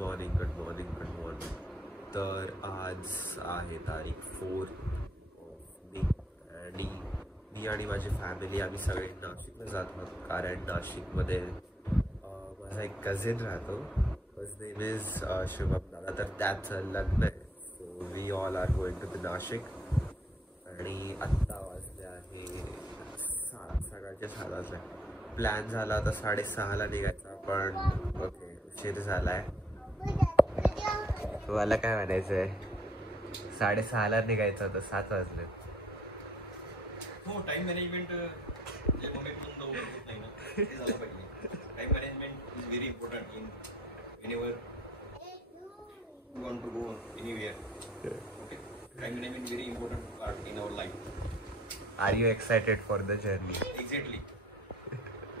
Morning. तर आज आहे तारीख 4 मे आणि मी आणि माझी फॅमिली आम्ही सगळे नाशिकला जात आहोत. कारण नाशिकमध्ये माझा एक कझिन राहतो. हिज नेम इज शुभम दादा. तर त्याचं लग्न आहे. So we all are going to the Nashik. आणि आत्ता वाजले आहे 7:30. प्लॅन झाला होता 6:30ला निघायचा, पण ओके उशीर झाला आहे. तुम्हाला काय म्हणायचं आहे? 6:30ला निघायचं होतं, 7 वाजले. हो, टाइम मॅनेजमेंट जे मम्मी पण होत नाही ना, ते झालं पाहिजे. Time management is very important in whenever you want to go anywhere. Okay, time management is very important part in our life. Are you excited for the journey? Exactly,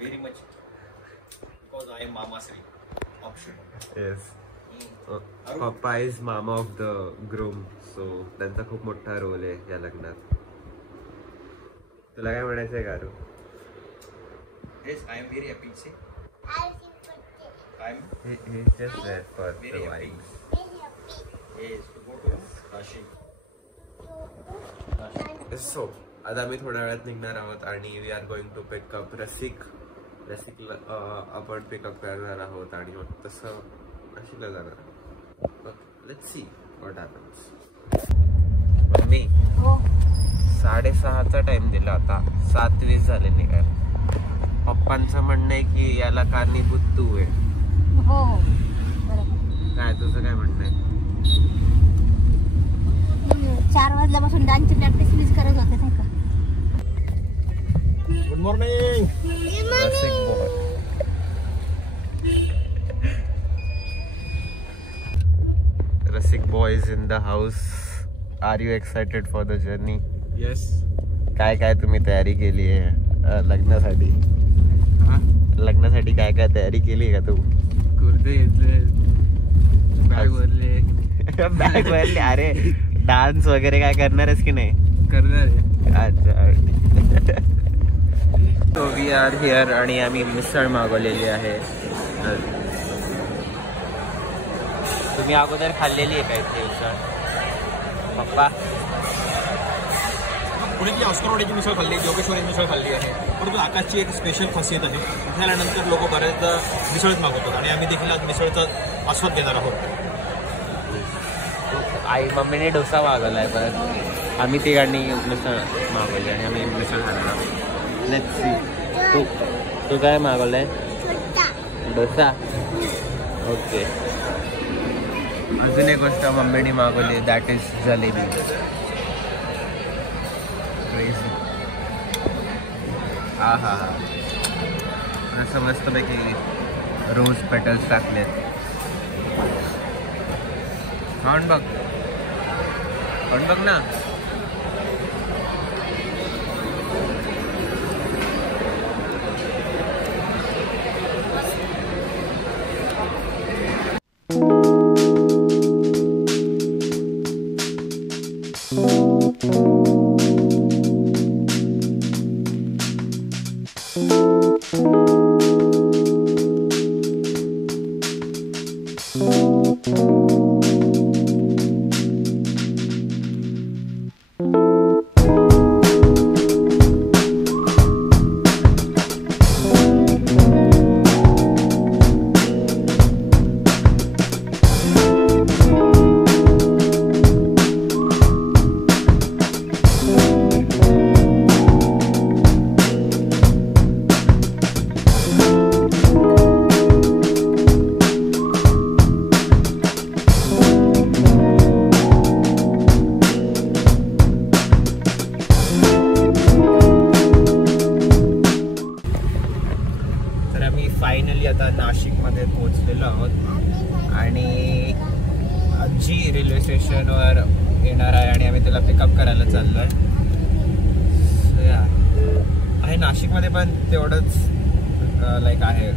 very much, because I am Mama Sri option. Yes. Papa is mama of the groom, so त्यांचा खूप मोठा role आहे या लग्नात. तुला काय म्हणायचं आहे गारू? Yes, I am very happy. Say, He's just there for very the happy. vibes. Yes, to go to Nashik. So आता आम्ही थोड्या वेळात निघणार आहोत आणि we are going to pick up रसिकला आपण पिकअप करणार आहोत आणि मग तसं नाशिकला जाणार आहोत. Let's see what happens. Mummy 6:30चा टाइम दिला होता, 7:20 झाले निघाल. पप्पांचं म्हणणं आहे की याला कारणीभूत तू आहे. हो, काय तुझं काय म्हणणं आहे? 4 वाजल्यापासून डान्सची प्रॅक्टिस मीच करत होते नाही का. Good morning. Rasik boys in the house. Are you excited for the journey? Yes. काय तुम्ही तयारी केली आहे लग्नासाठी? लग्नासाठी काय तयारी केली आहे का तू? कुर्ते घेतले, बॅग भरले. अरे डान्स वगैरे काय करणारच की नाही? करणार आहे. अच्छा. सो वी आर हिअर आणि आम्ही मिसळ मागवलेली आहे. तुम्ही अगोदर खाल्लेली आहे का इथे मिसळ पप्पा? पुण्याची ऑस्करवाडीची मिसळ खाल्ली, जोगेश्वरी मिसळ खाल्ली आहे. परंतु आकाशची एक स्पेशल खासियत आहे. इथे आल्यानंतर लोक बऱ्याचदा मिसळच मागवतात आणि आम्ही देखील आज मिसळचा आस्वाद घेणार आहोत. मम्मीने डोसा मागवला आहे, परत आम्ही तिघांनी मिसळ मागवली आणि आम्ही मिसळ खाणार आहोत. Let's C. तू काय मागवलं आहे? डोसा. ओके. अजून एक गोष्ट मम्मीने मागवली, दॅट इज जलेबी. हा हा हा. असं मस्तपैकी रोज पेटल्स टाकलेत. खाऊन बघ ना. फायनली आता नाशिकमध्ये पोहोचलेलो आहोत आणि आजी रेल्वे स्टेशनवर येणार आहे आणि आम्ही त्याला पिकअप करायला चाललो आहे. नाशिकमध्ये पण तेवढंच लाईक आहे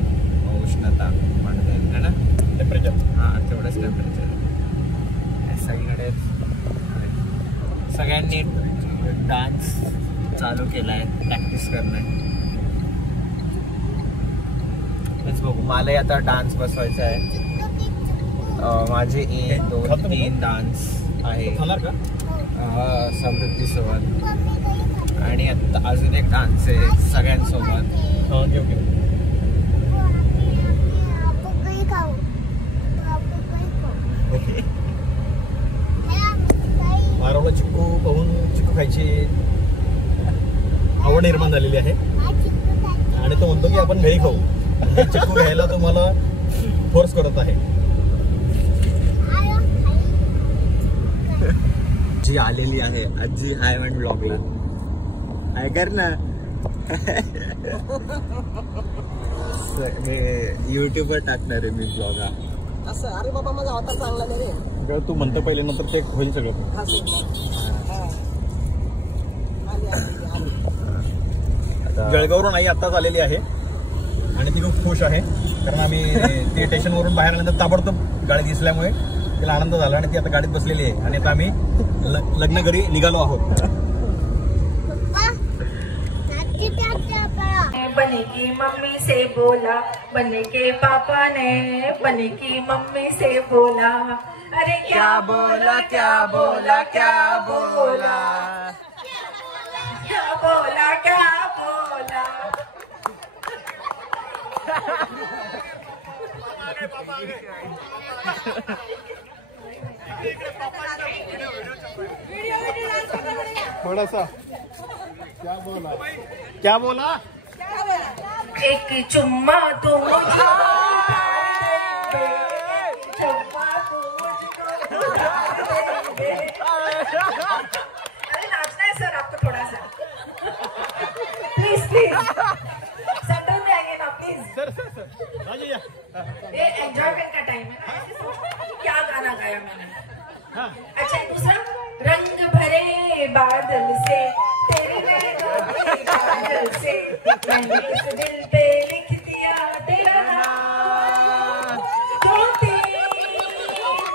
उष्णता म्हणता येईल ना, टेम्परेचर. हां, तेवढंच टेम्परेचर सगळीकडे. सगळ्यांनी डान्स चालू केला आहे, प्रॅक्टिस करणं आहे. तेच बघू. मलाही आता डान्स बसवायचा आहे. माझे 1 2 3 डान्स आहे समृद्धी सोबत आणि आता अजून एक डान्स आहे सगळ्यांसोबत. Okay okay. आरवला चिक्कू पाहून चिक्कू खायची आवड निर्माण झालेली आहे आणि तो म्हणतो की आपण घरी खाऊ. चिक्कू घ्यायला तो मला फोर्स करत आहे. जी आलेली आहे आजी हाय म्हण ब्लॉगला हाय कर ना. युट्यूबवर टाकणार आहे मी ब्लॉग. असं अरे बाबा माझा अवतार चांगला नाही रे. तू म्हणतो पहिले नंतर ते होईल सगळं. जळगाववरून आई आत्ताच आलेली आहे आणि ती खूप खुश आहे कारण आम्ही ते स्टेशनवरून बाहेर आल्यानंतर ताबडतोब गाडी दिसल्यामुळे तिला आनंद झाला आणि ती आता गाडीत बसलेली आहे आणि आता आम्ही लग्न घरी निघालो आहोत. बने की मम्मी से बोला, बने के पापा ने बने की मम्मी से बोला, अरे क्या बोला क्या बोला क्या बोला क्या बोला क्या बोला. थोड़ा सा क्या बोला एक चुम्मा तो मुझे चुम्मा तो अरे नाचना है सर आपको थोड़ा सा. प्लीज प्लीज सेटल में आइए ना प्लीज. ये एंजॉयमेंट का टाइम है ना. क्या गाना गाया मैंने. अच्छा दूसरा रंग भरे बादल से तेरे बादल से मैंने इस दिल पे लिख दिया तेरा नाम ज्योति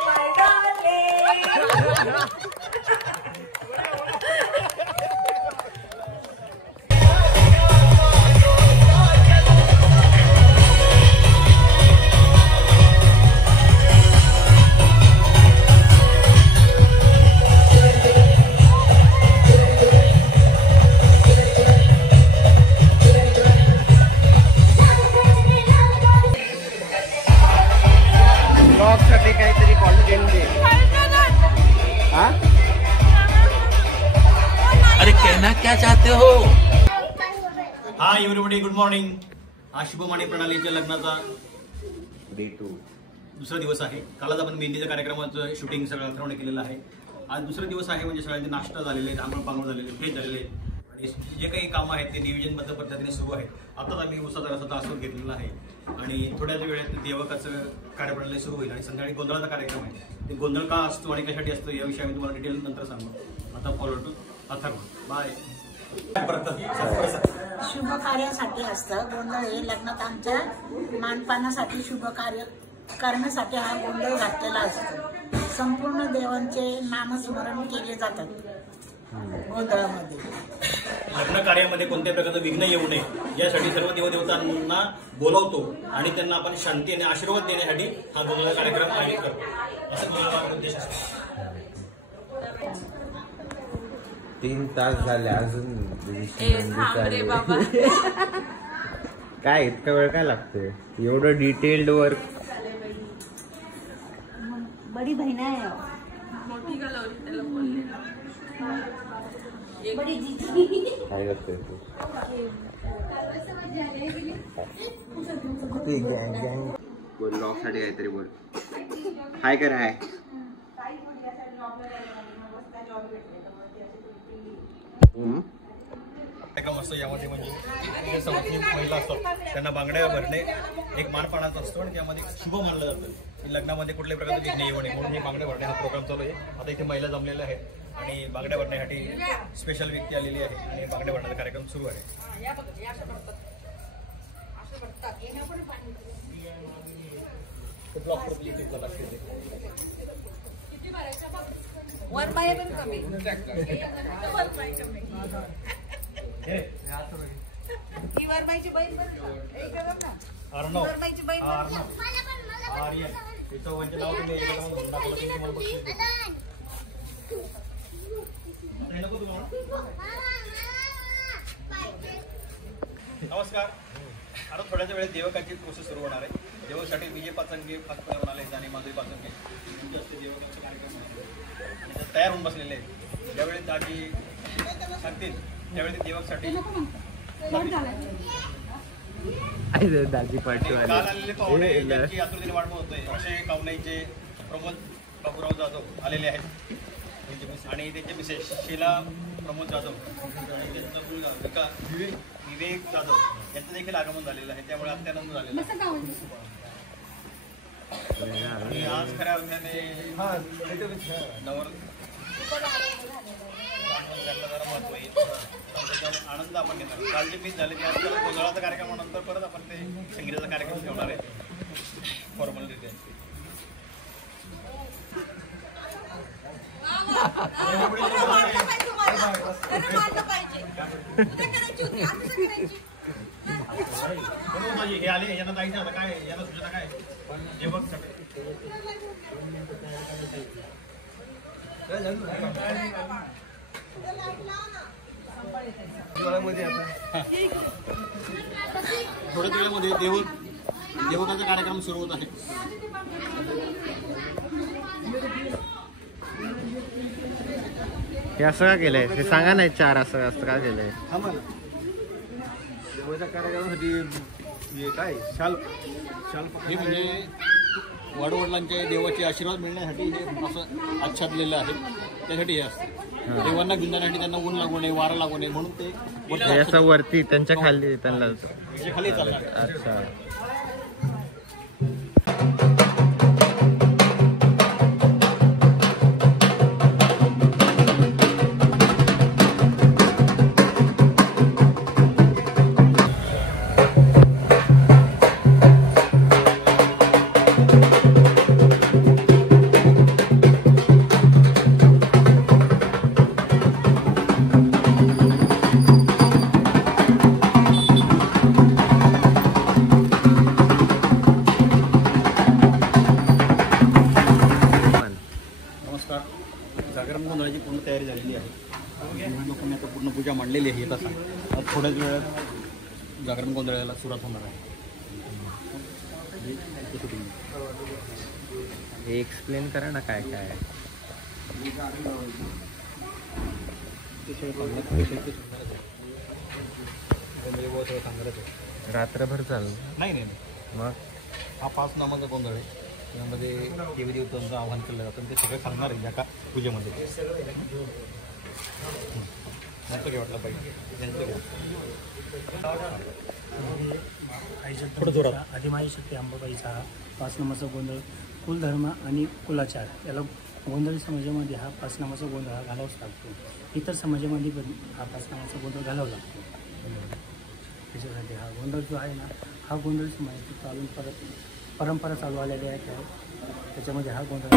my darling. काहीतरी कॉन्टेंट दे. अरे कहना क्या चाहते हो. Hi everybody, good morning. आज शुभम आणि प्रणालीच्या लग्नाचा डे 2 दुसरा दिवस आहे. कालच आपण मेहंदीच्या कार्यक्रमाचं शूटिंग सगळं अथर्वने केलेलं आहे. आज दुसरा दिवस आहे म्हणजे सगळ्यांचे नाश्ता झालेले आहेत, आंघोळ पांघोळ झालेले, हे झालेले आणि जे काही कामं आहेत ते नियोजनबद्ध पद्धतीने सुरू आहेत. आताच आम्ही उसाचा रसाचा आस्वाद घेतलेला आहे आणि थोड्याच वेळात देवकाचं कार्यप्रणाली सुरू होईल आणि संध्याकाळी गोंधळाचा कार्यक्रम आहे. ते गोंधळ का असतो आणि कशासाठी असतो याविषयी आम्ही तुम्हाला डिटेल नंतर सांगू. आता फॉलो टू अथर्व. बाय. शुभ कार्यासाठी असतं गोंधळ. हे लग्नात आमच्या मानपानासाठी शुभ कार्य करण्यासाठी हा गोंधळ घातलेला असतो. संपूर्ण देवांचे नामस्मरण केले जातात गोंधळामध्ये. लग्न कार्यामध्ये कोणत्याही प्रकारचं विघ्न येऊ नये यासाठी सर्व देवदेवतांना बोलवतो आणि त्यांना आपण शांती आणि आशीर्वाद देण्यासाठी हा गोंधळ कार्यक्रम आयोजित करतो. असं गोंधळाचा उद्देश असतो. 3 तास झाले अजून काय इतका वेळ काय लागतोय एवढं डिटेल्ड वर्क. बड़ी बहना है बड़ी जीजी काय करतोय बोल ब्लॉग साठी काहीतरी बोल. हाय कर हाय. कार्यक्रम असतो यामध्ये म्हणजे समर्पित महिला असतात त्यांना बांगड्या भरणे एक मानपानाचा असतो आणि त्यामध्ये शुभ मानलं जातं की लग्नामध्ये कुठल्याही प्रकारचं विघ्न येऊ नये म्हणून हे बांगड्या भरणे हा प्रोग्राम चालू आहे. आता इथे महिला जमलेल्या आहेत आणि बांगड्या भरण्यासाठी स्पेशल व्यक्ती आलेली आहे आणि बांगड्या भरण्याचा कार्यक्रम सुरू आहे. ही वरमाईची बहीण बरं का. अर्णव, आर्यन चौघांचे नाव तुम्ही एकत्र म्हणून दाखवलं की तुम्हाला बक्षीस देतो. नाही नको तुम्हाला. नमस्कार. आता थोड्याच वेळेत देवकाची प्रोसेस सुरू होणार आहे. देवकासाठी विजय पाचंगे खास करून आले आणि माधुरी पाचंगे यांचे असते देवकाचे कार्यक्रम तयार होऊन बसलेले आहेत. ज्यावेळी दाजी सांगतील त्यावेळी ते देवकासाठी दाजी पार्टी काल आलेले पाहुणे यांची आतुरतेने वाट बघतोय. अक्षय कावलेचे प्रमोद बाबूराव जाधव आलेले आहेत आणि त्यांचे मिसेस शीला प्रमोद जाधव आणि त्यांचा मुलगा विवेक जाधव यांचं देखील आगमन झालेलं आहे. त्यामुळे अत्यानंद झालेला आहे. आणि आज खऱ्या अर्थाने जरा महत्व येईल आनंद आपण घेणार. काल जे बीच झाले त्यानंतर गोंधळाचा कार्यक्रमानंतर परत आपण ते संगीताचा कार्यक्रम ठेवणार आहे फॉर्मलरित्या. हे आले यांना जायचं आता काय याला सूचना काय जे बघ थोड्याच वेळेमध्ये देवकाचा कार्यक्रम सुरू होत आहे. हे असं का केलंय ते सांगा नाही. 4 असं का केलंय? देवाच्या कार्यक्रमासाठी काय शाल हे म्हणजे वडवडिलांचे देवाचे आशीर्वाद मिळण्यासाठी हे असं आच्छादलेलं आहे. त्यासाठी हे असतं. देवांना घेऊन जाण्यासाठी त्यांना ऊन लागू नये वारा लागू नये म्हणून ते असं वरती त्यांच्या खाली त्यांना खाली चालणार. अच्छा. जागरण गोंधळाची पूर्ण तयारी झालेली आहे. लोकांनी आता पूर्ण पूजा मांडलेली आहे. तसा थोड्याच वेळात जागरण गोंधळाला सुरुवात होणार आहे. हे एक्सप्लेन करा ना काय काय आहे. रात्रभर चालू नाही मग हा 5 नामाचा गोंधळ आहे. त्यामध्ये देवी देवतांचं आवाहन केलं जातं. ते सगळं सांगणार आहे एका पूजेमध्ये. त्यांचं काय वाटलं पाहिजे थोडं जोरात. आदिमाई शक्ती अंबाबाईचा हा 5 नामाचा गोंधळ कुलधर्म आणि कुलाचार याला गोंधळी समाजामध्ये हा 5 नामाचा गोंधळ हा घालावाच लागतो. इतर समाजामध्ये पण हा 5 नामाचा गोंधळ घालावा लागतो. त्याच्यासाठी हा गोंधळ जो आहे ना हा गोंधळ समाजाची चालून परंपरा चालू आलेली आहे. त्याच्यामध्ये हा गोंधळ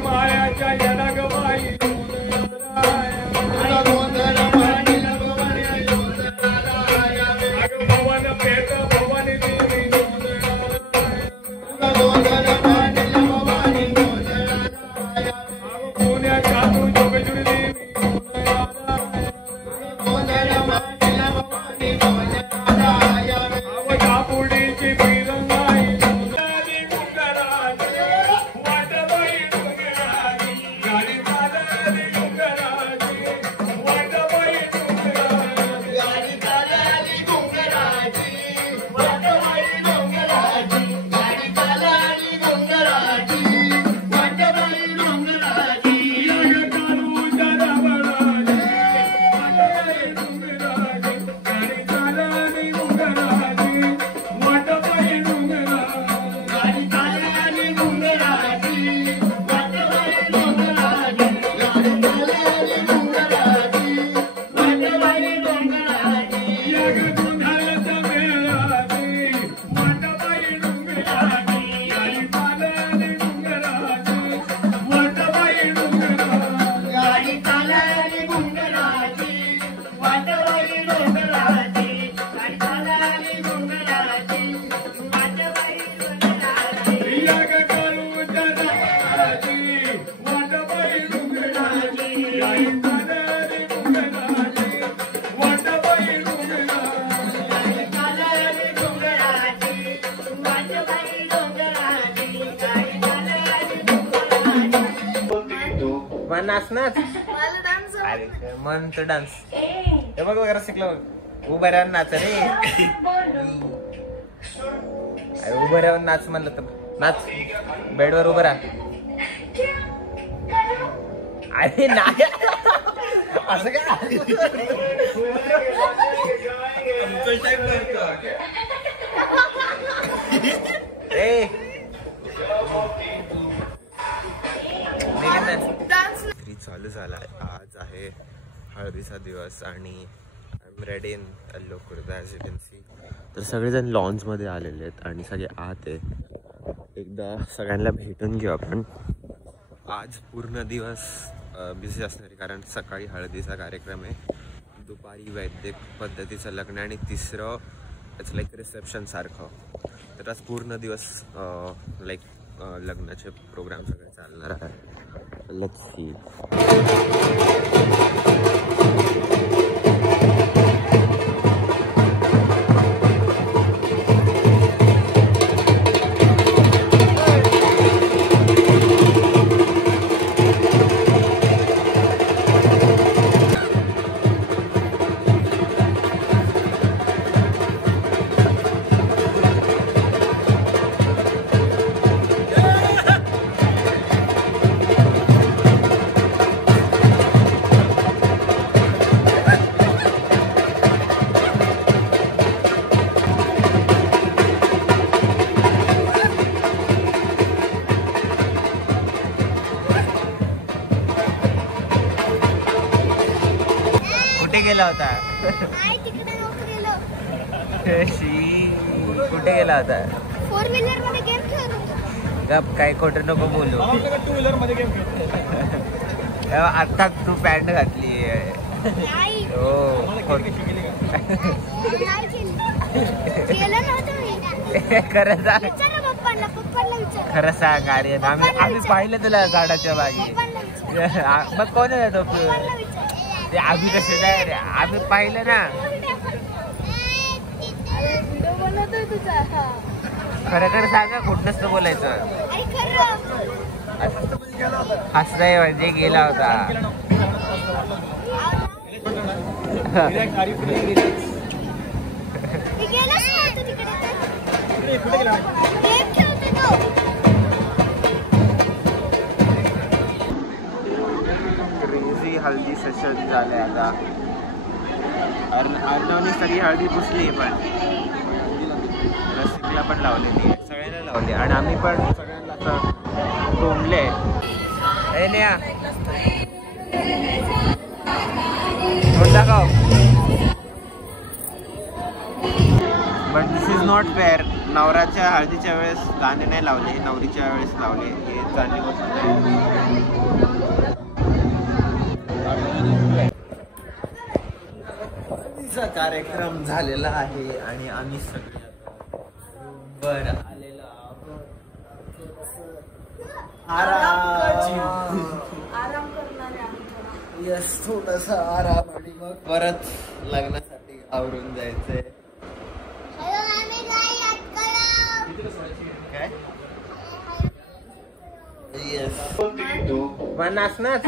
मायाच्या नाचणार अरे मन तर डान्स हे बघ वगैरे शिकलो उभं राहून नाच रे उभं राहून नाच म्हणलं तर नाच बेडवर उभं राहा अरे नाही असं काय चालू झालाय. आज आहे हळदीचा दिवस आणि I am ready in yellow kurta as you can see. तर सगळेजण लॉन्समध्ये आलेले आहेत आणि सगळे आत आहे. एकदा सगळ्यांना भेटून घेऊ आपण. आज पूर्ण दिवस बिझी असणार आहे कारण सकाळी हळदीचा कार्यक्रम आहे, दुपारी वैदिक पद्धतीचं लग्न आणि तिसरं इट्स लाईक रिसेप्शन सारखं. तर आज पूर्ण दिवस लाईक लग्नाचे प्रोग्राम सगळे चालणार आहे. Let's see. गेला होता कुठे गेला होता? 4 व्हीलर मध्ये गेम खेळत होता. गप काय खोटं नको बोलू. 2 व्हीलर मध्ये गेम खेळतो. आता तू पॅन्ट घातली हो. खरं सांग खरं सांग अरे आम्ही पाहिलं तुला झाडाच्या बागे. मग कोण येतो ते आम्ही कसे नाही रे आम्ही पाहिलं ना. खरं खरं सांगा कुठं नसतं बोलायचं. हसलाय म्हणजे गेला होता. हल्दी सेशन झालंय आता. अर्णवनी सगळी हळदी पुसली पण रसिकला पण लावलेली आहे, सगळ्यांना लावली आणि आम्ही पण सगळ्यांना असं टोमले. दाखव. But this is not fair. नवराच्या हळदीच्या वेळेस गाणे नाही लावले, नवरीच्या वेळेस लावले. हे चांगली गोष्ट आहे. कार्यक्रम झालेला आहे आणि आम्ही सगळे वर आलेलो आराम यस थोडासा आराम आणि मग परत लग्नासाठी आवरून जायचंय. काय येस नाचणार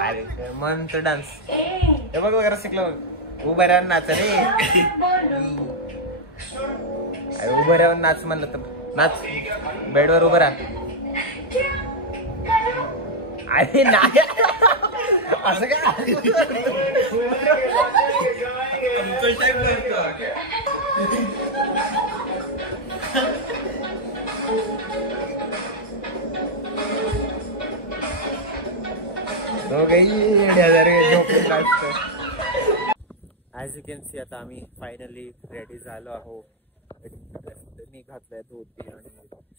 अरे मन तर डान्स हे बघ वगैरे शिकलो उभं राहून नाच रे उभं राहून नाच म्हणलं तर नाच बेडवर उभं राहा. अरे नाही असं काय ॲज यू कॅन सी. आता आम्ही फायनली रेडी झालो आहोत. मी घातलाय धोती आणि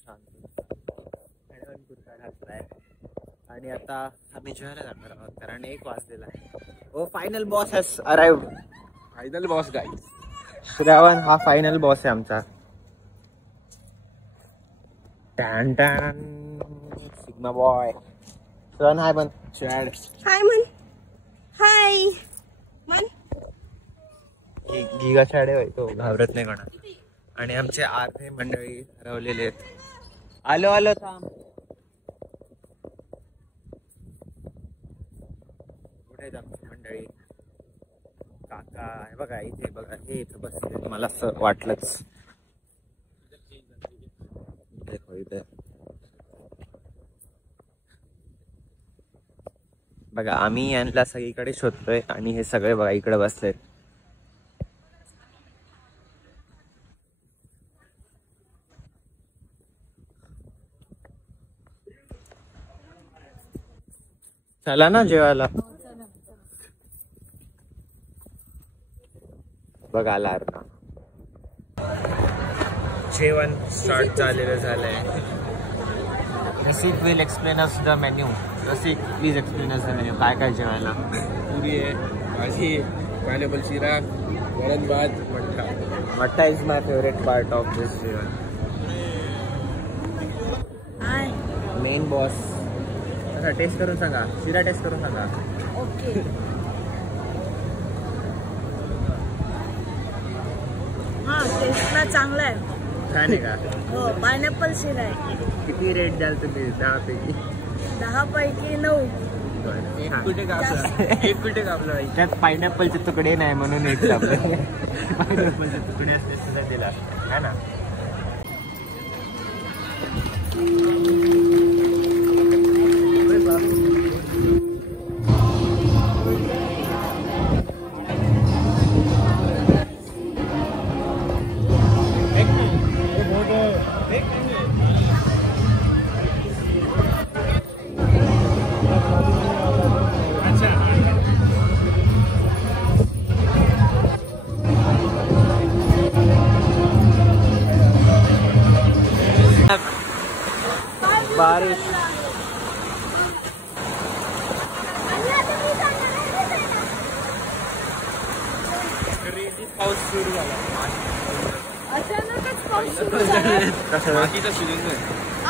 शांत कुर्ता घातलाय आणि आता आम्ही जेवायला जाणार आहोत कारण 1 वाजलेला आहे. Oh final boss has arrived. Final boss guys. Shravan हा फायनल बॉस आहे आमचा. टॅन टॅन sigma boy. Shravan hi man. Chad हाय मन. हाय मन. गिगा चॅड आहे तो, घाबरत नाही कोणा. आणि आमचे आर्थे मंडळी हरवलेले आहेत. आलो थांब. मंडळी. काका हे बघा इथे बघा, हे इथं बसले, मला असं वाटलंच. इथे बघा आम्ही यांना सगळीकडे शोधतोय आणि हे सगळे बघा इकडे बसलेत. चला ना जेवायला. बघा आला ना, जेवण स्टार्ट झालंय. Rasik will explain us the menu. Rasik please explain us the menu. काय काय जेवायला? पुरी आहे, भाजी, पायनॅपल शिरा, वरण भात, मठ्ठा. Mattha is my favourite part of this jevan. Main boss. Taste करून सांगा, शिरा टेस्ट करून सांगा. ओके. हा टेस्टला चांगला आहे. छान आहे का? हो, पायनॅपल शिरा आहे. किती रेट द्याल तुम्ही 10 पैकी? 10 पैकी 9. कुठे कापलं? त्यात पायनॅपलचे तुकडे नाही म्हणून एक कापलं. पायनॅपलचे तुकडे असते सुद्धा दिला है ना. बारिश. पाऊस सुरू झाला. अचानकच पाऊस सुरू झाला.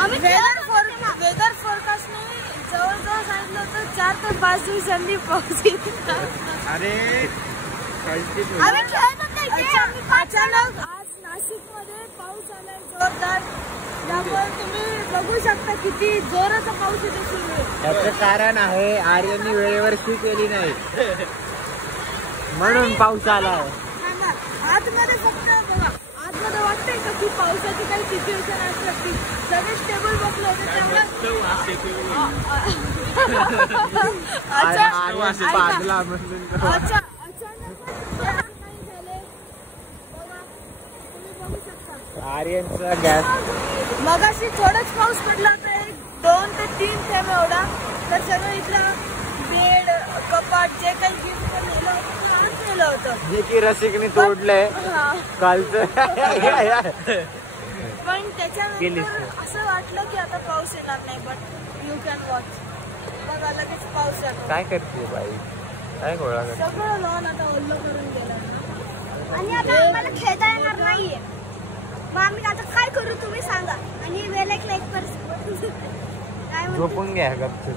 आम्ही वेदर फोरकास्टने जवळजवळ सांगितलं होतं 4 ते 5 दिवसांनी पाऊस येईल. अरे आम्ही खेळत होते. अचानक आज नाशिकमध्ये पाऊस आलाय जोरदार. त्यामुळे तुम्ही बघू शकता किती जोराचा पाऊस इथे सुरू आहे. त्याचं कारण आहे आर्यननी वेळेवर शी केली नाही म्हणून पाऊस आलाय. आतमध्ये फक्त बघा, आतमध्ये वाटतंय का की पावसाची काही सिच्युएशन असू शकते. सगळे स्टेबल बसले होते त्यामुळे आर्यनचा गॅस. मगाशी थोडंच पाऊस पडला होता, 1, 2 ते 3 थेंब एवढा. तर सगळं इथलं बेड, कपाट जे काही गिफ्ट नेलं होतं आज नेलं होतं, जे की रसिकने तोडलंय कालचं. पण त्याच्यानंतर असं वाटलं की आता पाऊस येणार नाही. But you can watch. बघा लगेच पाऊस येतो. काय करते बाई? काय गोळा करते? सगळं लॉन आता ओल्लं करून गेलं आणि आता आम्हाला खेळता येणार नाहीये. मग आम्ही आता काय करू तुम्ही सांगा. आणि वेळ एक काय झोपून घ्या गपचूप.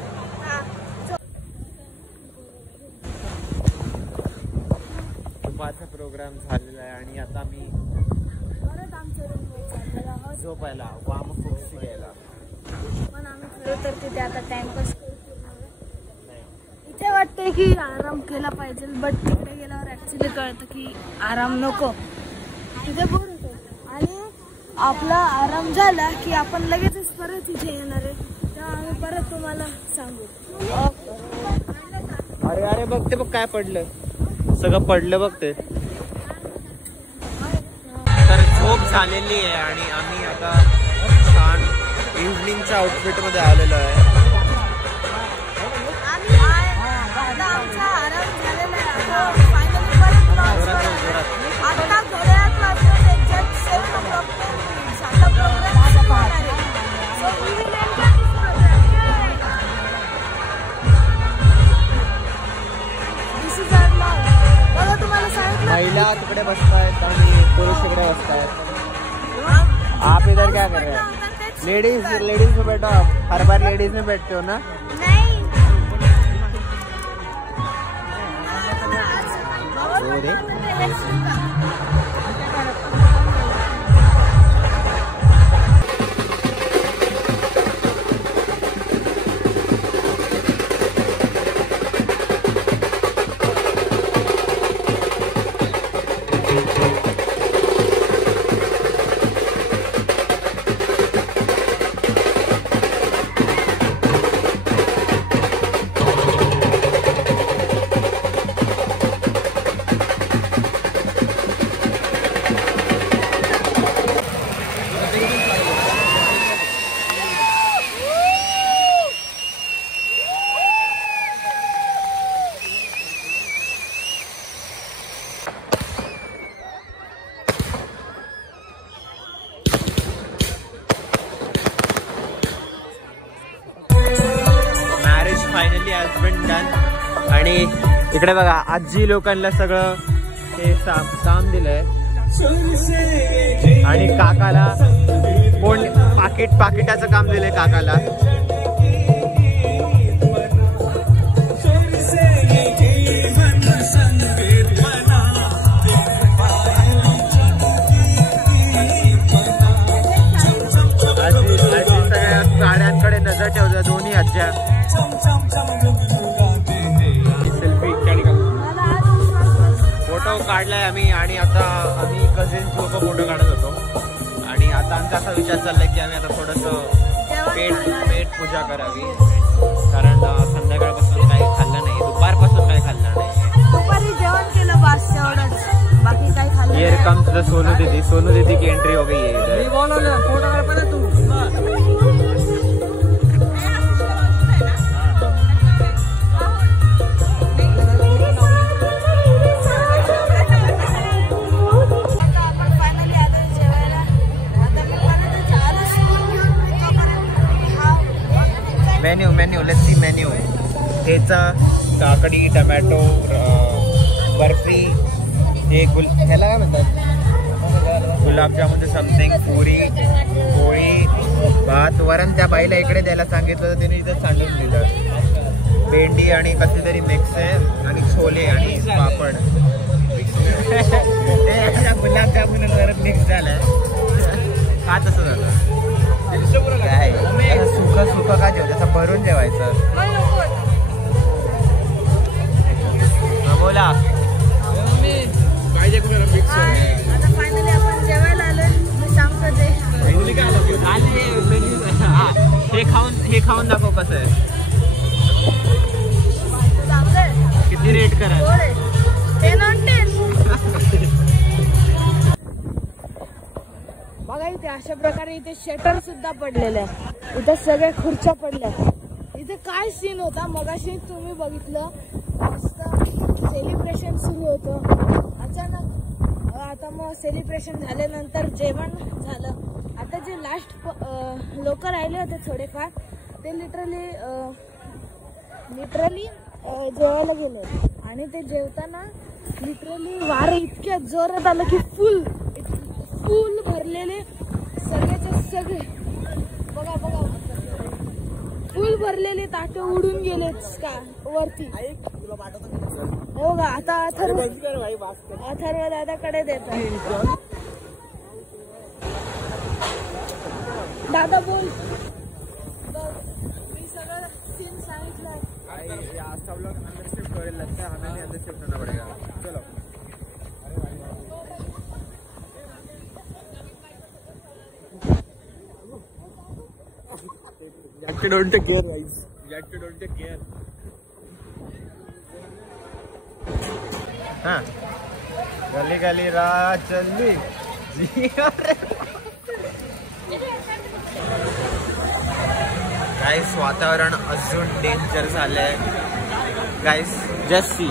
दुपारचा प्रोग्राम झालेला आहे आणि आता मी परत आमच्या रूमवर चाललेलो आहोत झोपायला, वाम खुर्ची घ्यायला. पण आम्ही खरं तर तिथे आता टाइमपास करू. इथे वाटते की आराम केला पाहिजे, बट तिकडे गेल्यावर ऍक्च्युली कळतं की आराम नको. तिथे बोर होतो आणि आपला आराम झाला की आपण लगेचच परत इथे येणार आहे. तेव्हा आम्ही परत तुम्हाला सांगू. अरे अरे बघते बघ काय पडलं, सगळं पडलं बघते. तर झोप झालेली आहे आणि आम्ही आता छान इव्हनिंगच्या आउटफिट मध्ये आलेलो आहे. आमचा आराम झालेला आहे. फायनली परत आता घड्याळात वाजले एक्झॅक्ट 7 o'clock. आता प्रोग्राम सुरू आहे. So we will end this programme. This is our launch. बघा तुम्हाला सांगितलं महिला तिकडे बसतायत आणि पुरुष इकडे बसतायत. आप इधर क्या कर रहे हैं? लेडीज में बैठो आप. हर बार लेडीज में बैठते हो ना? नाही. इकडे बघा आजी लोकांना सगळं हे काम दिलंय आणि काकाला कोण पाकिटाचं काम दिलंय काकाला. गाड्यांकडे नजर ठेवतात दोन्ही आज्या. सेल्फी फोटो काढलाय आम्ही आणि आता आम्ही कझिन्स लोक फोटो काढत होतो आणि आता आमचा असा विचार चाललाय की आम्ही आता थोडंसं पेट पूजा करावी कारण संध्याकाळपासून काही खाल्लं नाही, दुपारपासून काही खाल्लं नाही. दुपारी जेवण केलं बस तेवढंच, बाकी काही खाल्लं. हियर कम्स द सोनू दीदी की एंट्री हो गई है. फोटो काढ तू. Menu let's see menu. ठेचा, काकडी, टमॅटो, बर्फी, हे ह्याला काय म्हणतात गुलाबजामुन समथिंग, पुरी, पोळी, भात, वरण. त्या बाईला इकडे द्यायला सांगितलं तर त्याने इथं सांडून दिलं. भेंडी आणि कसली तरी मिक्स आहे आणि छोले आणि पापड. ते गुलाबजामुन वरण मिक्स झालंय का तसं झालं काय सुख का जेव त्याचा भरून जेवायचं. बोला पाहिजे मिक्स. आता फायनली आपण जेवायला आलो. मी सांगतो ते हे खाऊन दाखव कसं आहे. किती रेट करा. 10 on 10. बघा इथे अशा प्रकारे इथे शटर सुद्धा पडलेलं आहे. इथे सगळ्या खुर्च्या पडल्या. इथे काय सीन होता मगाशी तुम्ही बघितलं, मस्त सेलिब्रेशन सुरू होतं. अचानक आता मग सेलिब्रेशन झाल्यानंतर जेवण झालं. आता जे लास्ट लोक राहिले होते थोडेफार ते लिटरली जेवायला गेले आणि ते जेवताना लिटरली वारं इतक्या जोरात आलं की फुल भरलेले सगळ्याचे सगळे बघा फुल भरलेले ताटे उडून गेले वरती. बघा आता अथर्व दादाकडे देत आहे. दादा बोल. मी सगळं सीन सांगितलं. Don't take care, guys. Don't take care. हाँ गली गली राह चली गाइस वातावरण अजून डेंजर झालंय. Guys just see.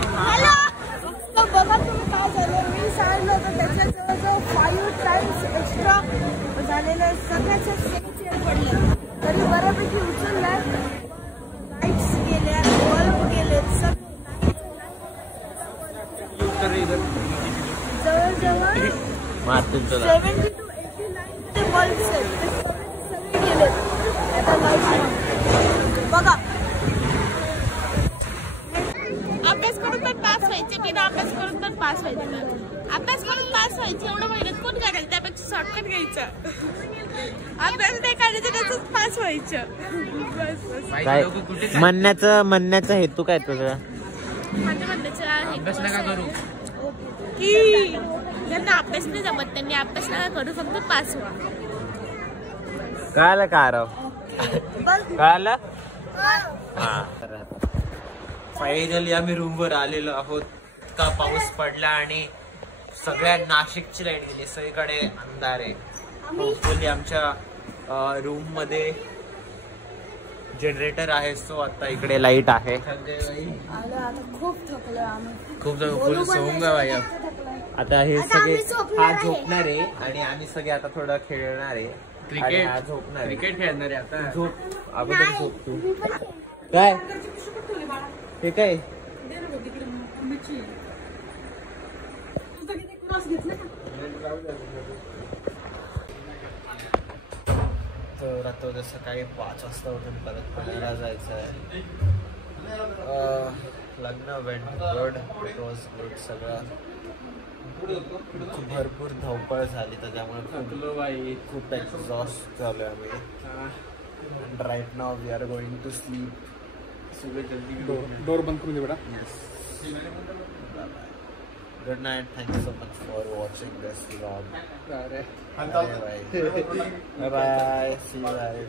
बघा तुम्ही काय झालं. मी सांगितलं होतं त्याच्या जवळजवळ 5 times एक्स्ट्रा झालेलं. सगळ्याच्या सेम चेअर पडले तरी बऱ्यापैकी उचलल्या. लाईट्स गेल्या, बल्ब गेले, जवळजवळ 70 to 89 ते बल्ब्स आहेत सगळे गेलेत. आता लाईट बघा. अभ्यास करून पण पास व्हायचे, बिना अभ्यास करून पण पास व्हायचे. अभ्यास करून पास व्हायचे एवढं मेहनत कोण करायचं, त्यापेक्षा शॉर्टकट घ्यायचं. अभ्यास नाही करायचं त्याच पास व्हायचं. काय म्हणण्याचा हेतू काय तुझा. माझ्या म्हणण्याचा अभ्यास नका करू की ज्यांना अभ्यास नाही जमत त्यांनी अभ्यास नका करू, फक्त पास व्हा. कळालं का राव. कळालं. फायनली आम्ही रूमवर आलेलो आहोत. का पाऊस पडला आणि सगळ्या नाशिकची लाईट गेली. सगळीकडे अंधार आहे. होपफुली आमच्या रूम मध्ये जनरेटर आहे सो आता इकडे लाईट आहे. खूप थकलो आम्ही. खूप फुल सोंगा भाई. आता हे सगळे हा झोपणार आहे आणि आम्ही सगळे आता थोडं खेळणार आहे. क्रिकेट खेळणार आहे आता. झोप अगोदर झोप तू. काय हे काय तर आता उद्या सकाळी 5 वाजता उठून परत पुण्याला जायचं आहे. लग्न went good, it was good. सगळं खूप भरपूर धावपळ झाली त्याच्यामुळे खूप एक्झॉस्ट झालो आम्ही. And right now we are going to sleep. Door बंद करून दे बेटा. Good night. Thank you so much for watching this vlog. Bye bye. See you guys.